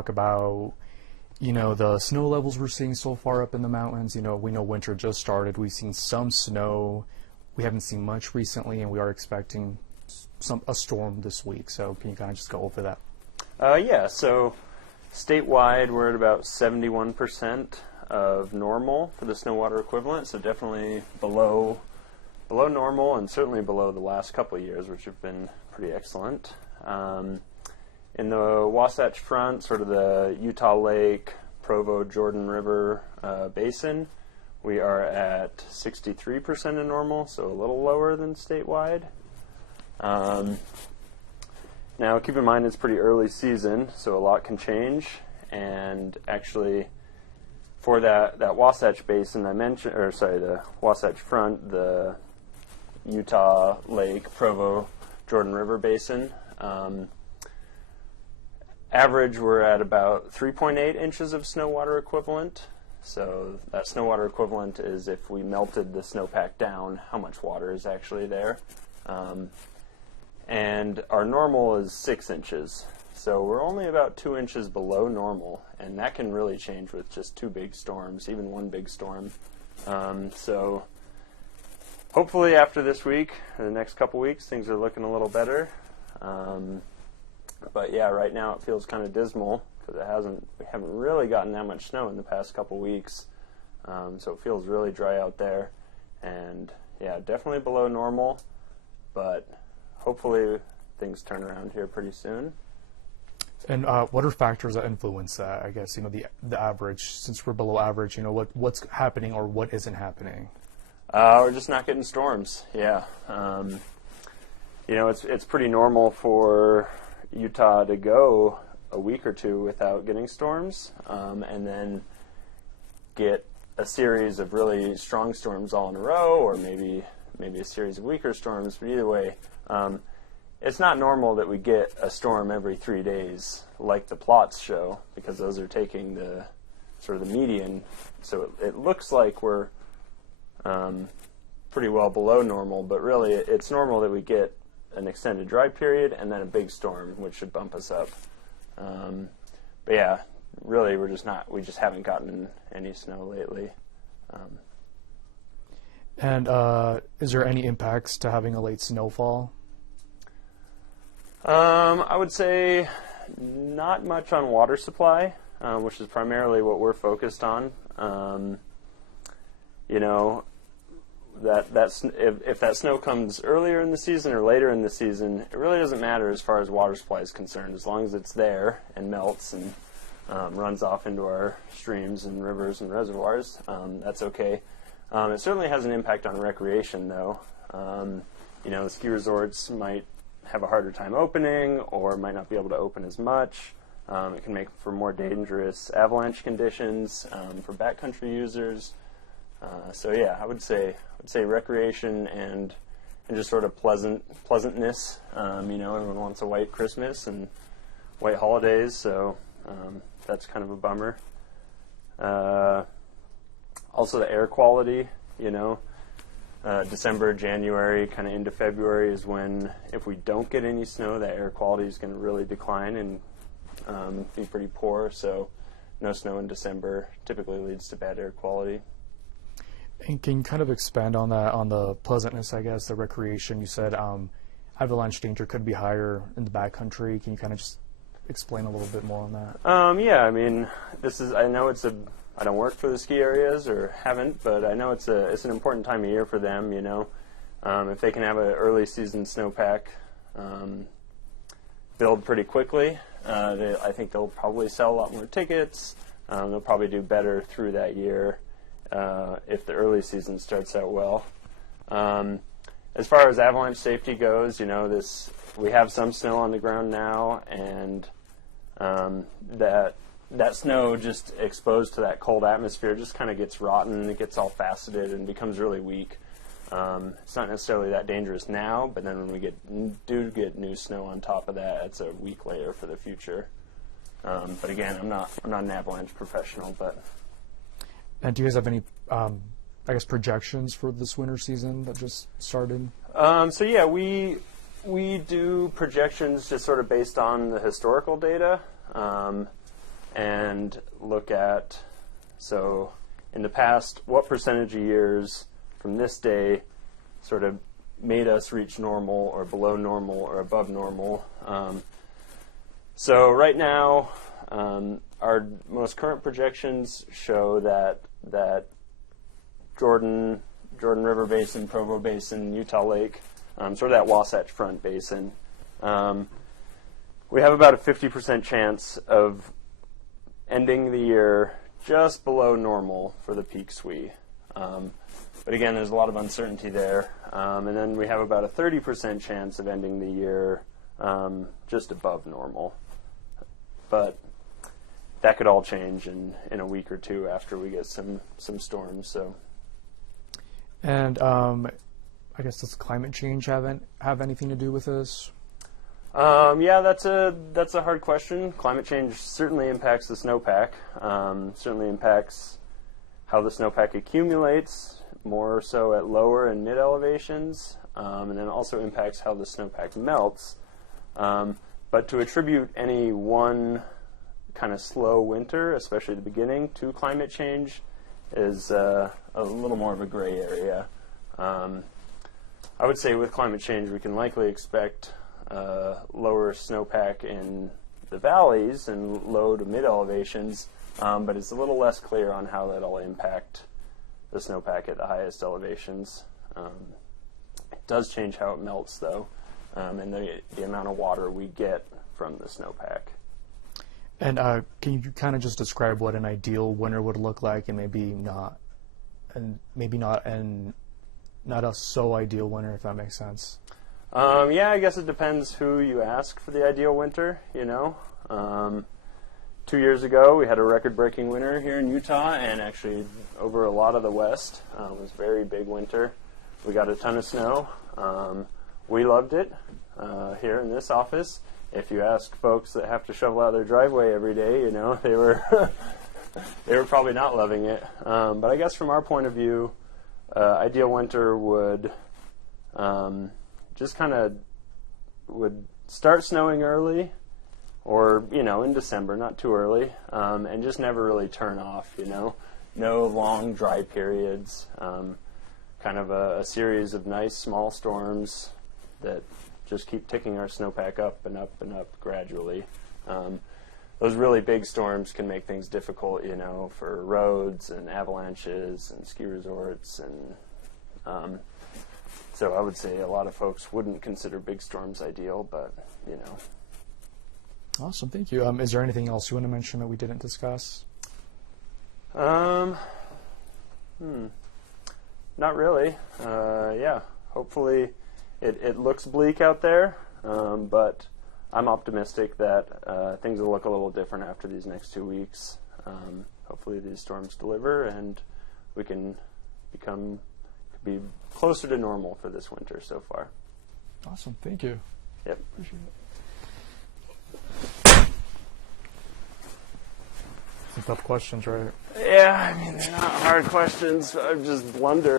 talk about, the snow levels we're seeing so far up in the mountains. We know winter just started. We've seen some snow. We haven't seen much recently, and we are expecting a storm this week. So can you kind of just go over that? Yeah, so statewide we're at about 71% of normal for the snow water equivalent, so definitely below normal and certainly below the last couple of years, which have been pretty excellent. In the Wasatch Front, sort of the Utah Lake, Provo, Jordan River basin, we are at 63% of normal, so a little lower than statewide. Now, keep in mind it's pretty early season, so a lot can change. And actually, for that Wasatch Basin I mentioned, the Wasatch Front, the Utah Lake, Provo, Jordan River basin, average we're at about 3.8 inches of snow water equivalent. So that snow water equivalent is if we melted the snowpack down, how much water is actually there. And our normal is 6 inches. So we're only about 2 inches below normal, and that can really change with just 2 big storms, even 1 big storm. So hopefully after this week, or the next couple weeks, things are looking a little better. But yeah, right now it feels kind of dismal because we haven't really gotten that much snow in the past couple weeks. So it feels really dry out there, and yeah, definitely below normal, but hopefully things turn around here pretty soon. And what are factors that influence that? I guess the average. Since we're below average, what's happening or what isn't happening? We're just not getting storms. Yeah, it's pretty normal for Utah to go a week or two without getting storms, and then get a series of really strong storms all in a row, or maybe a series of weaker storms. But either way, it's not normal that we get a storm every 3 days like the plots show, because those are taking the sort of the median. So it looks like we're pretty well below normal, but really it's normal that we get an extended dry period and then a big storm, which should bump us up. But yeah, really we just haven't gotten any snow lately. And is there any impacts to having a late snowfall? I would say not much on water supply, which is primarily what we're focused on. If that snow comes earlier in the season or later in the season, it really doesn't matter as far as water supply is concerned, as long as it's there and melts and runs off into our streams and rivers and reservoirs. That's okay. It certainly has an impact on recreation, though. The ski resorts might have a harder time opening, or might not be able to open as much. It can make for more dangerous avalanche conditions for backcountry users. So yeah, I would say recreation and just sort of pleasantness. Everyone wants a white Christmas and white holidays, so that's kind of a bummer. Also the air quality, December, January, kind of into February is when, if we don't get any snow, that air quality is going to really decline and be pretty poor. So no snow in December typically leads to bad air quality. And can you kind of expand on that, on the pleasantness, I guess, the recreation? You said avalanche danger could be higher in the backcountry. Can you kind of just explain a little bit more on that? Yeah, I mean, I know I don't work for the ski areas, or haven't, but I know it's an important time of year for them, If they can have an early season snowpack build pretty quickly, I think they'll probably sell a lot more tickets. They'll probably do better through that year if the early season starts out well. As far as avalanche safety goes, we have some snow on the ground now, and that snow just exposed to that cold atmosphere just kind of gets rotten. It gets all faceted and becomes really weak. It's not necessarily that dangerous now, but then when we do get new snow on top of that, it's a weak layer for the future. But again, I'm not an avalanche professional. But and do you guys have any, projections for this winter season that just started? So yeah, we do projections just sort of based on the historical data. and look at, so in the past, what percentage of years from this day sort of made us reach normal or below normal or above normal. So right now, our most current projections show that Jordan River Basin, Provo Basin, Utah Lake, sort of that Wasatch Front Basin, we have about a 50% chance of ending the year just below normal for the peak SWE. But again, there's a lot of uncertainty there. And then we have about a 30% chance of ending the year just above normal. But that could all change in a week or two after we get some storms. So. And I guess does climate change have anything to do with this? Yeah, that's a hard question. Climate change certainly impacts the snowpack. Certainly impacts how the snowpack accumulates, more so at lower and mid elevations, and then also impacts how the snowpack melts. But to attribute any one kind of slow winter, especially at the beginning, to climate change is a little more of a gray area. I would say with climate change, we can likely expect lower snowpack in the valleys and low to mid elevations, but it's a little less clear on how that'll impact the snowpack at the highest elevations. It does change how it melts, though, and the amount of water we get from the snowpack. And can you kind of just describe what an ideal winter would look like, and maybe not a so ideal winter, if that makes sense? Yeah, I guess it depends who you ask for the ideal winter, 2 years ago, we had a record-breaking winter here in Utah, and actually over a lot of the West. It was a very big winter. We got a ton of snow. We loved it here in this office. If you ask folks that have to shovel out their driveway every day, they were they were probably not loving it. But I guess from our point of view, ideal winter would just kind of would start snowing early, or in December, not too early, and just never really turn off. No long dry periods. Kind of a series of nice small storms that just keep ticking our snowpack up and up and up gradually. Those really big storms can make things difficult, for roads and avalanches and ski resorts, and so I would say a lot of folks wouldn't consider big storms ideal, but Awesome, thank you. Is there anything else you want to mention that we didn't discuss? Not really. Yeah, hopefully it looks bleak out there, but I'm optimistic that things will look a little different after these next 2 weeks. Hopefully these storms deliver, and we can be closer to normal for this winter so far. Awesome, thank you. Yep. Appreciate it. Some tough questions, right? Yeah, they're not hard questions. I'm just blunder.